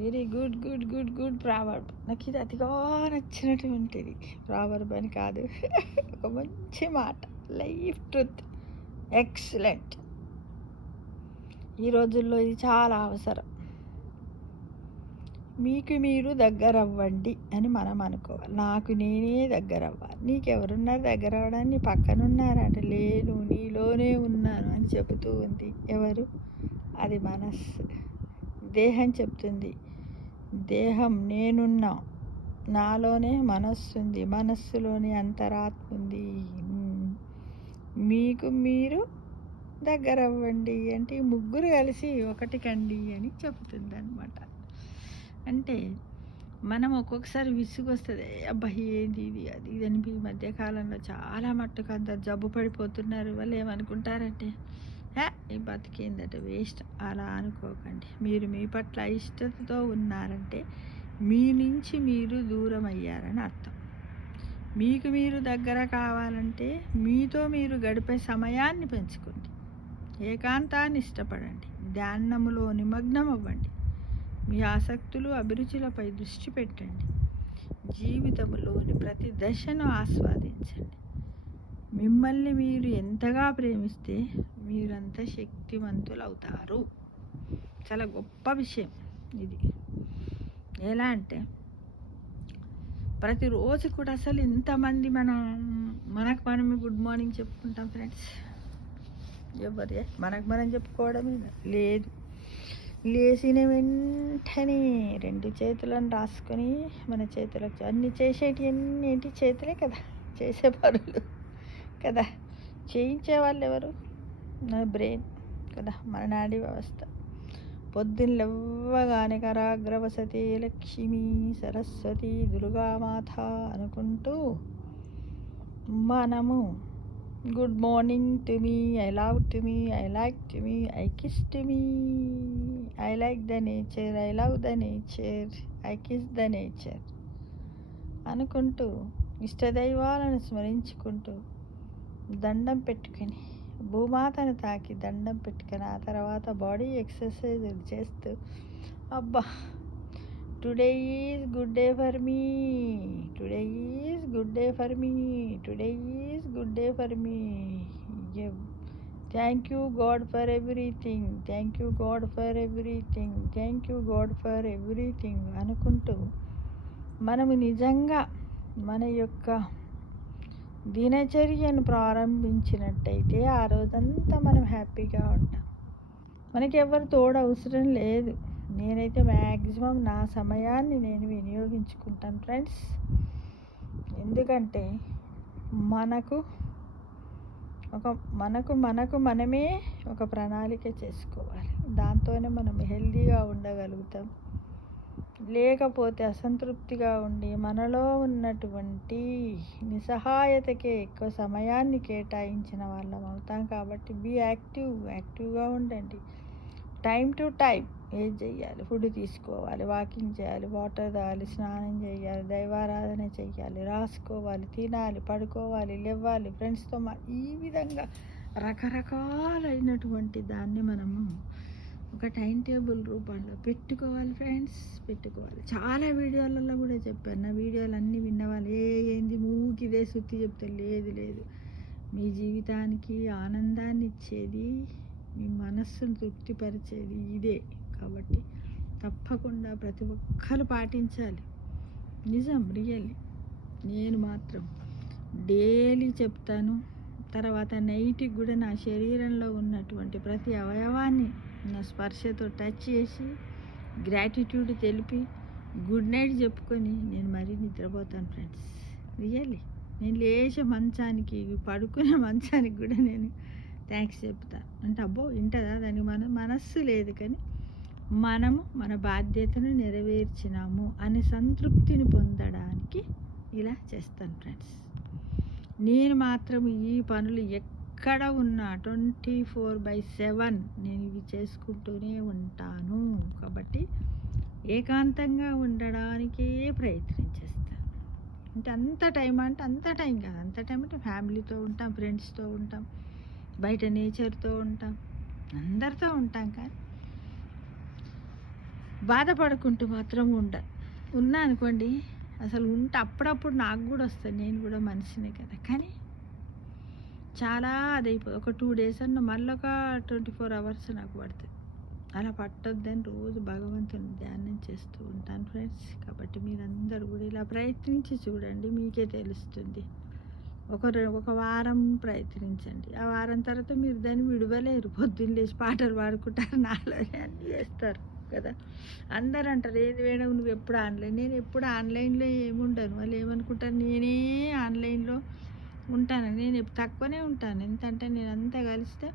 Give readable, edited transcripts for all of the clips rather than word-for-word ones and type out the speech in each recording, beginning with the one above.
Very good good good good proverb. నాకు ఇది అతిగా నచ్చినటువంటిది. ప్రావర్బ్ అని కాదు, ఒక మంచి మాట, లైఫ్ ట్రుత్. ఎక్సలెంట్. ఈ రోజుల్లో ఇది చాలా అవసరం. మీకు మీరు దగ్గరవ్వండి అని మనం అనుకోవాలి. నాకు నేనే దగ్గరవ్వాలి. నీకెవరున్నారు దగ్గర అవ్వడానికి? నీ పక్కన ఉన్నారంటే లేను, నీలోనే ఉన్నాను అని చెబుతూ ఉంది. ఎవరు? అది మనస్సు. దేహం చెప్తుంది, దేహం నేనున్నా, నాలోనే మనస్సు ఉంది, మనస్సులోని అంతరాత్మ ఉంది. మీకు మీరు దగ్గర అవ్వండి అంటే ఈ ముగ్గురు కలిసి ఒకటి కండి అని చెబుతుంది అనమాట. అంటే మనం ఒక్కొక్కసారి విసుగొస్తుంది, అబ్బా ఏంది ఇది అది ఇది అని. ఈ మధ్యకాలంలో చాలా మట్టుకు అందరు జబ్బు పడిపోతున్నారు. వాళ్ళు ఏమనుకుంటారంటే ఈ బతికేందట వేస్ట్. అలా అనుకోకండి. మీరు మీ పట్ల ఇష్టతతో ఉన్నారంటే మీ నుంచి మీరు దూరం అయ్యారని అర్థం. మీకు మీరు దగ్గర కావాలంటే మీతో మీరు గడిపే సమయాన్ని పెంచుకోండి, ఏకాంతాన్ని ఇష్టపడండి, ధ్యానములో నిమగ్నం అవ్వండి, మీ ఆసక్తులు అభిరుచులపై దృష్టి పెట్టండి, జీవితంలోని ప్రతి దశను ఆస్వాదించండి. మిమ్మల్ని మీరు ఎంతగా ప్రేమిస్తే మీరంత శక్తివంతులు అవుతారు. చాలా గొప్ప విషయం ఇది. ఎలా అంటే ప్రతిరోజు కూడా అసలు ఇంతమంది మనకు మనమే గుడ్ మార్నింగ్ చెప్పుకుంటాం ఫ్రెండ్స్. ఎవరే మనకు మనం చెప్పుకోవడమే లేదు. లేచిన వెంటనే రెండు చేతులను రాసుకొని మన చేతులకు అన్ని చేసేటి అన్నింటి చేతులే కదా, చేసే పనులు కదా. చేయించే వాళ్ళు ఎవరు? మన బ్రెయిన్ కదా, మన నాడీ వ్యవస్థ. పొద్దున్న లేవగానే కరాగ్రవసతి లక్ష్మీ సరస్వతి దుర్గామాత అనుకుంటూ మనము good morning to me, I love to me, I like to me, I kiss to me, I like the nature, I love the nature, I kiss the nature అనుకుంటూ ఇష్టదైవాలను స్మరించుకుంటూ దండం పెట్టుకుని భూమాతను తాకి దండం పెట్టుకుని ఆ తర్వాత బాడీ ఎక్సర్సైజులు చేస్తూ అబ్బా today is good day for me, today is good day for me, today is good day for me, thank you God for everything, thank you God for everything, thank you God for everything అనుకుంటూ మనము నిజంగా మన యొక్క దినచర్యను ప్రారంభించినట్టయితే ఆ రోజంతా మనం హ్యాపీగా ఉంటాం. మనకి ఎవరు తోడు అవసరం లేదు. నేనైతే మ్యాక్సిమం నా సమయాన్ని నేను వినియోగించుకుంటాను ఫ్రెండ్స్. ఎందుకంటే మనకు మనమే ఒక ప్రణాళిక చేసుకోవాలి. దాంతోనే మనం హెల్తీగా ఉండగలుగుతాం. లేకపోతే అసంతృప్తిగా ఉండి మనలో ఉన్నటువంటి నిస్సహాయతకే ఎక్కువ సమయాన్ని కేటాయించిన వాళ్ళం అవుతాం. కాబట్టి బీ యాక్టివ్గా ఉండండి. టైం టు టైం ఏది చేయాలి, ఫుడ్ తీసుకోవాలి, వాకింగ్ చేయాలి, వాటర్ తాగాలి, స్నానం చేయాలి, దైవారాధన చేయాలి, రాసుకోవాలి, తినాలి, పడుకోవాలి, లేవాలి, ఫ్రెండ్స్తో ఈ విధంగా రకరకాలైనటువంటి దాన్ని మనము ఒక టైం టేబుల్ రూపంలో పెట్టుకోవాలి ఫ్రెండ్స్, పెట్టుకోవాలి. చాలా వీడియోలలో కూడా చెప్పాను. నా వీడియోలు అన్నీ విన్నవాళ్ళు ఏంది మూకి ఇదే సుత్తి చెప్తే లేదు. మీ జీవితానికి ఆనందాన్ని ఇచ్చేది, మీ మనస్సును తృప్తిపరిచేది ఇదే. కాబట్టి తప్పకుండా ప్రతి ఒక్కరు పాటించాలి. నిజం, రియల్లీ. నేను మాత్రం డైలీ చెప్తాను. తర్వాత నైట్కి కూడా నా శరీరంలో ఉన్నటువంటి ప్రతి అవయవాన్ని నా స్పర్శతో టచ్ చేసి గ్రాటిట్యూడ్ తెలిపి గుడ్ నైట్ చెప్పుకొని నేను మరీ నిద్రపోతాను ఫ్రెండ్స్. రియల్లీ. నేను లేచే మంచానికి, పడుకునే మంచానికి కూడా నేను థ్యాంక్స్ చెప్తాను. అంటే అబ్బో వింటదా దానికి మనస్సు లేదు, కానీ మనము మన బాధ్యతను నెరవేర్చినాము అనే సంతృప్తిని పొందడానికి ఇలా చేస్తాను ఫ్రెండ్స్. నేను మాత్రం ఈ పనులు ఎక్కడ ఉన్నా 24/7 నేను ఇవి చేసుకుంటూనే ఉంటాను. కాబట్టి ఏకాంతంగా ఉండడానికే ప్రయత్నం చేస్తాను. అంటే అంత టైం కాదు. అంత టైం అంటే ఫ్యామిలీతో ఉంటాం, ఫ్రెండ్స్తో ఉంటాం, బయట నేచర్తో ఉంటాం, అందరితో ఉంటాం. కానీ బాధపడుకుంటూ మాత్రం ఉన్నా అనుకోండి, అసలు ఉంటే అప్పుడప్పుడు నాకు కూడా వస్తుంది, నేను కూడా మనిషినే కదా. కానీ చాలా అదైపోతుంది. ఒక 2 డేస్ అన్న మళ్ళీ ఒక 24 అవర్స్ నాకు పడుతుంది. అలా పట్టొద్దని రోజు భగవంతుని ధ్యానం చేస్తూ ఉంటాను ఫ్రెండ్స్. కాబట్టి మీరందరూ కూడా ఇలా ప్రయత్నించి చూడండి, మీకే తెలుస్తుంది. ఒక వారం ప్రయత్నించండి, ఆ వారం తర్వాత మీరు దాన్ని విడవలేరు. పొద్దున్న లేచి పాటలు పాడుకుంటారు, నాలోనే అన్నీ చేస్తారు కదా. అందరూ అంటారు, ఏది వేయడం నువ్వు ఎప్పుడు ఆన్లైన్. నేను ఎప్పుడు ఆన్లైన్లో ఏముండను. వాళ్ళు ఏమనుకుంటారు, నేనే ఆన్లైన్లో ఉంటాను. నేను తక్కువనే ఉంటాను. ఎంతంటే నేను అంతా కలిస్తే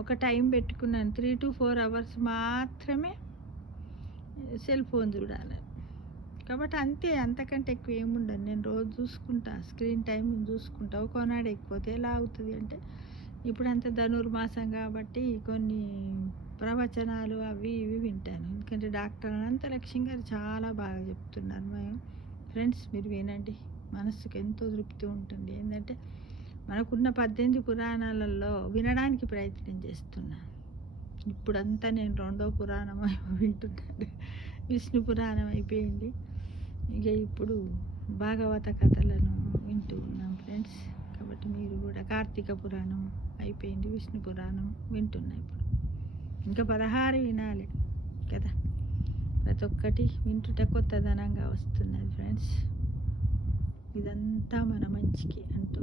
ఒక టైం పెట్టుకున్నాను, 3 to 4 అవర్స్ మాత్రమే సెల్ ఫోన్ చూడాలి. కాబట్టి అంతే, అంతకంటే ఎక్కువ ఏముండదు. నేను రోజు చూసుకుంటా, స్క్రీన్ టైం చూసుకుంటా. ఒకనాడు ఎక్కిపోతే ఎలా అవుతుంది అంటే, ఇప్పుడంతా ధనుర్మాసం కాబట్టి కొన్ని ప్రవచనాలు అవి ఇవి వింటాను. ఎందుకంటే డాక్టర్ అనంత లక్ష్యం గారు చాలా బాగా చెప్తున్నారు. ఫ్రెండ్స్ మీరు వినండి, మనసుకు ఎంతో తృప్తి ఉంటుంది. ఏంటంటే మనకున్న 18 పురాణాలలో వినడానికి ప్రయత్నం చేస్తున్నాను. ఇప్పుడంతా నేను 2వ పురాణం వింటున్నాను. విష్ణు పురాణం అయిపోయింది, ఇక ఇప్పుడు భాగవత కథలను వింటూ ఉన్నాం ఫ్రెండ్స్. కాబట్టి మీరు కూడా కార్తీక పురాణం అయిపోయింది, విష్ణు పురాణం వింటున్నా. ఇప్పుడు ఇంకా 16 వినాలి కదా. ప్రతి ఒక్కటి వింటుంటే కొత్తదనంగా వస్తున్నది ఫ్రెండ్స్. ఇదంతా మన మంచికి అంటూ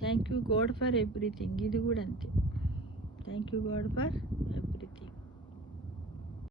thank you God for everything. ఇది కూడా అంతే, థ్యాంక్ యూ గాడ్ ఫర్